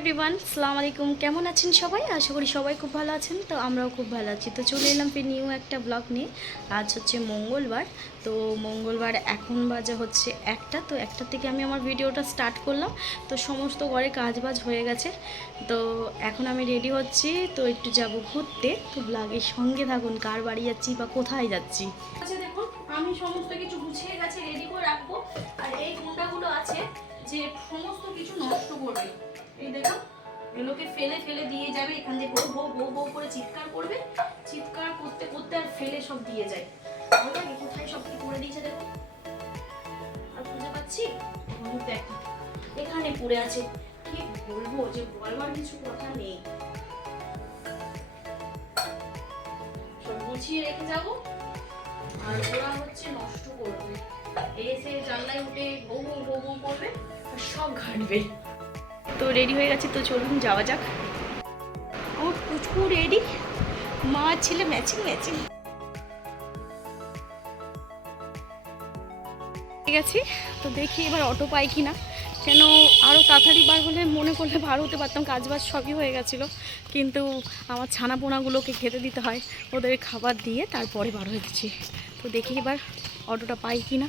Everyone, আসসালামু আলাইকুম। কেমন আছেন সবাই? আশা করি সবাই খুব ভালো আছেন। তো আমরাও খুব ভালো আছি। তো চলে এলাম ফির নিউ একটা ব্লগ নিয়ে। আজ হচ্ছে মঙ্গলবার। তো মঙ্গলবার এখন বাজে হচ্ছে 1টা। তো 1টা থেকে আমি আমার ভিডিওটা স্টার্ট করলাম। তো সমস্ত ঘরে কাজবাজ হয়ে গেছে। তো এখন আমি রেডি হচ্ছি। তো একটু যাব ঘুরতে। তো ব্লগের সঙ্গে থাকুন, কার বাড়ি যাচ্ছি বা কোথায় যাচ্ছি। আচ্ছা দেখুন, আমি সমস্ত কিছু গুছিয়ে গেছে, রেডি করে রাখবো। আর এই গুন্ডাগুলো আছে যে সমস্ত কিছু নষ্ট করবে। এই দেখো, এগুলোকে ফেলে ফেলে দিয়ে যাবে। এখান দিয়ে বউ বউ বউ বউ করে চিৎকার করবে। চিৎকার করতে করতে আর ফেলে সব দিয়ে যায়। কোথায় সব কি করে দিয়েছে দেখো, আর খুঁজে পাচ্ছি দেখো, এখানে পড়ে আছে। কি বলবো, যে বলবার কিছু কথা নেই। সব গুছিয়ে রেখে যাবো, আর ওরা হচ্ছে নষ্ট করবে। এসে জানলায় উঠে বউ বউ বউ বউ করবে আর সব ঘাটবে। তো রেডি হয়ে গেছে, তো চলুন যাওয়া যাক। আমার প্রচুর রেডি, মা ছেলে ম্যাচিং ম্যাচিং ঠিক আছে। তো দেখি এবার অটো পাই কিনা, কেন আরও তাড়াতাড়ি বার হলে মনে করলে বার হতে পারতাম, কাজবাজ সবই হয়ে গেছিলো। কিন্তু আমার ছানা পোনাগুলোকে খেতে দিতে হয়, ওদের খাবার দিয়ে তারপরে বার হয়েছি। তো দেখি এবার অটোটা পাই কিনা।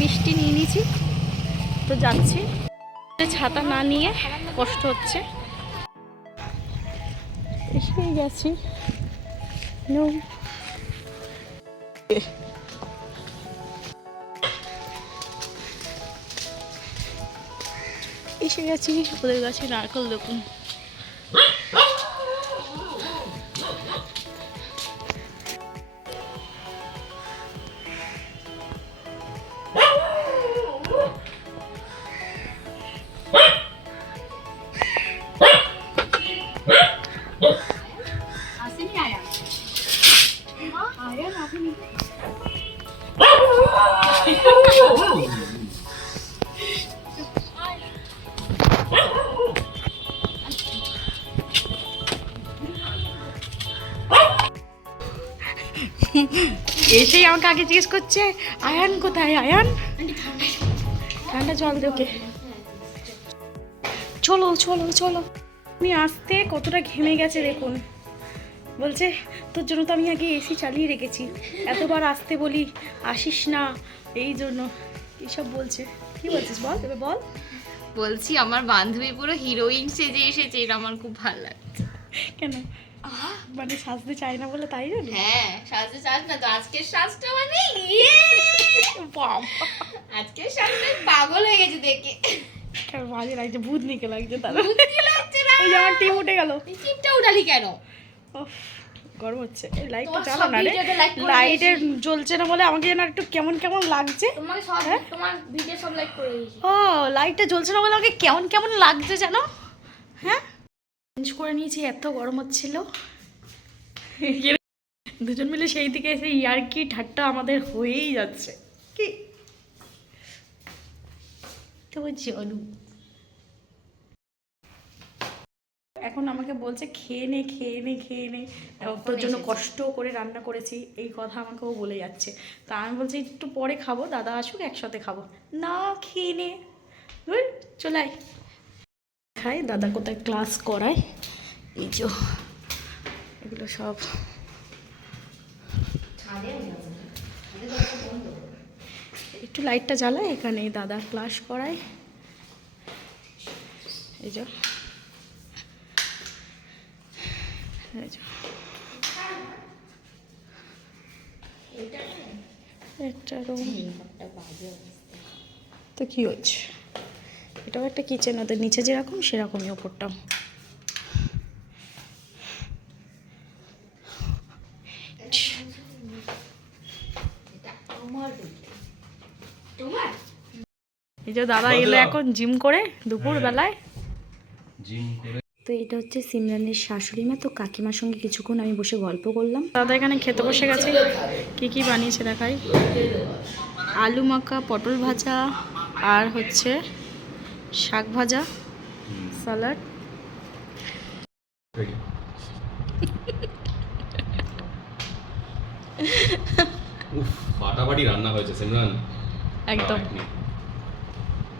মিষ্টি নিয়ে নিয়েছি, তো যাচ্ছি। ছাতা না নিয়ে কষ্ট হচ্ছে। এসে গেছি, এসে গেছি ওদের গাছে নারকেল দেখুন। এসেই আমাকে আগে জিজ্ঞেস করছে আয়ান কোথায়, আয়ান ঠান্ডা জল দে ওকে। চলো চলো চলো। আমি আসতে কতটা ঘেমে গেছে দেখুন। বলছে তোর জন্য তো আমি আগে এসি চালিয়ে রেখেছি, এতবার আসতে বলি আসিস না, এই জন্য এইসব বলছে। কি বলছিস বল, এবার বল। বলছি আমার বান্ধবী পুরো হিরোইন সেজে এসেছে, এটা আমার খুব ভালো লাগছে। কেন মানে সাজতে চাই না বলে তাই জন্য? হ্যাঁ, সাজতে চাস না তো, আজকের সাজটা মানে ইয়ে, আজকের সাজটা পাগল হয়ে গেছে দেখে। কেন মাঝে লাগছে, ভূত নিকে লাগছে তারা। লাগছে না, এই যে আমার টিম উঠে গেল। টিপটা উঠালি কেন? গরম হচ্ছে। এই লাইটটা জ্বালা না রে, লাইটের জ্বলছে না বলে আমাকে যেন একটু কেমন কেমন লাগছে। তোমার ভিডিও সব লাইট করে দিয়েছি। ও লাইটটা জ্বলছে না বলে আমাকে কেমন কেমন লাগছে জানো। হ্যাঁ, চেঞ্জ করে নিয়েছি, এত গরম হচ্ছিল। দুজন মিলে সেই দিকে এসে ইয়ার্কি ঠাট্টা আমাদের হয়েই যাচ্ছে। কি তো চলু, এখন আমাকে বলছে খেয়ে নে খেয়ে নে খেয়ে নে, তোর জন্য কষ্ট করে রান্না করেছি, এই কথা আমাকেও বলে যাচ্ছে। তা আমি বলছি একটু পরে খাবো, দাদা আসুক একসাথে খাবো। না খেয়ে নে, চলে আয় খাই। দাদা কোথায় ক্লাস করায়, এই যে এগুলো সব। একটু লাইটটা জ্বালায়, এখানে দাদা ক্লাস করায়। এই যে তো কি হচ্ছে, এটাও একটা কিচেন, ওদের নিচে যেরকম সেরকমই ওপরটাও। এই যে দাদা এলো এখন জিম করে দুপুর বেলায়। জিম করে তো এটা হচ্ছে সিমরানের শাশুড়ি মা, তো কাকিমার সঙ্গে কিছুক্ষণ আমি বসে গল্প করলাম। দাদা এখানে খেতে বসে গেছে, কি কি বানিয়েছে দেখাই। আলু মাখা, পটল ভাজা, আর হচ্ছে শাক ভাজা, স্যালাড। ready। উফ, ফাটাফাটি রান্না হয়েছে সিমরান। একদম।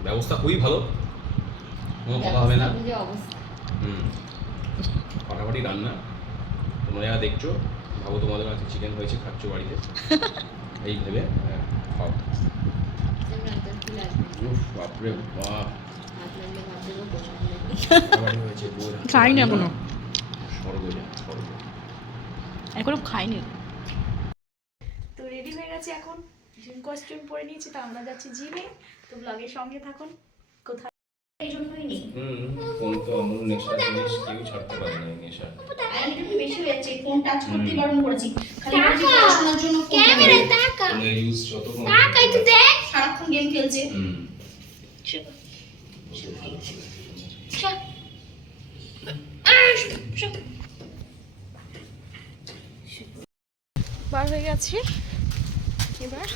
ব্যবস্থা খুবই ভালো, কোনো কথা হবে না। এই যে অবস্থা। হুম, ফাটাফাটি রান্না। তোমরা যারা দেখছো, ভাবো তোমাদের কাছে চিকেন হয়েছে, খাচ্ছ বাড়িতে, এই ভেবে খাও। সিমরান, তোর কি লাগবে? উফ, বাপরে বাপ, হাত লাগলে ভাত দেবো, পছন্দ নেই। ফাটাফাটি হয়েছে। বউয়ের হাতের খাইনি রান্না, এখনো। স্বর্গ যা, স্বর্গ। এখনো খাইনি। তো রেডি হয়ে গেছে, এখন জিম কস্টিউম পরে নিয়েছি, তো আমরা যাচ্ছি জিমে। তো ব্লগের সঙ্গে থাকুন। কোথায় এই জন্যই নেই, ফোন তো এমন নেশা জিনিস, কেউ ছাড়তে পারে না এই নেশা। একটু বেশি হয়েছে, ফোন টাচ করতে বারণ করেছি। খালি বলছি পড়াশোনার জন্য ক্যামেরায় তাকা, ফোনের ইউজ যত কম তাকা একটু দেখ, সারাক্ষণ গেম খেলছে। ভালো হবে। বার হয়ে গেছি এবার।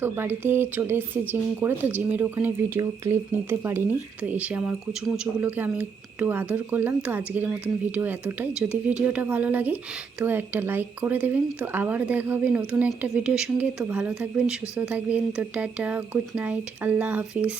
তো বাড়িতে চলে এসেছি জিম করে, তো জিমের ওখানে ভিডিও ক্লিপ নিতে পারিনি। তো এসে আমার কুচুমুচুগুলোকে আমি একটু আদর করলাম। তো আজকের মতন ভিডিও এতটাই। যদি ভিডিওটা ভালো লাগে তো একটা লাইক করে দেবেন। তো আবার দেখা হবে নতুন একটা ভিডিওর সঙ্গে। তো ভালো থাকবেন, সুস্থ থাকবেন। তো টাটা, গুড নাইট, আল্লাহ হাফিজ।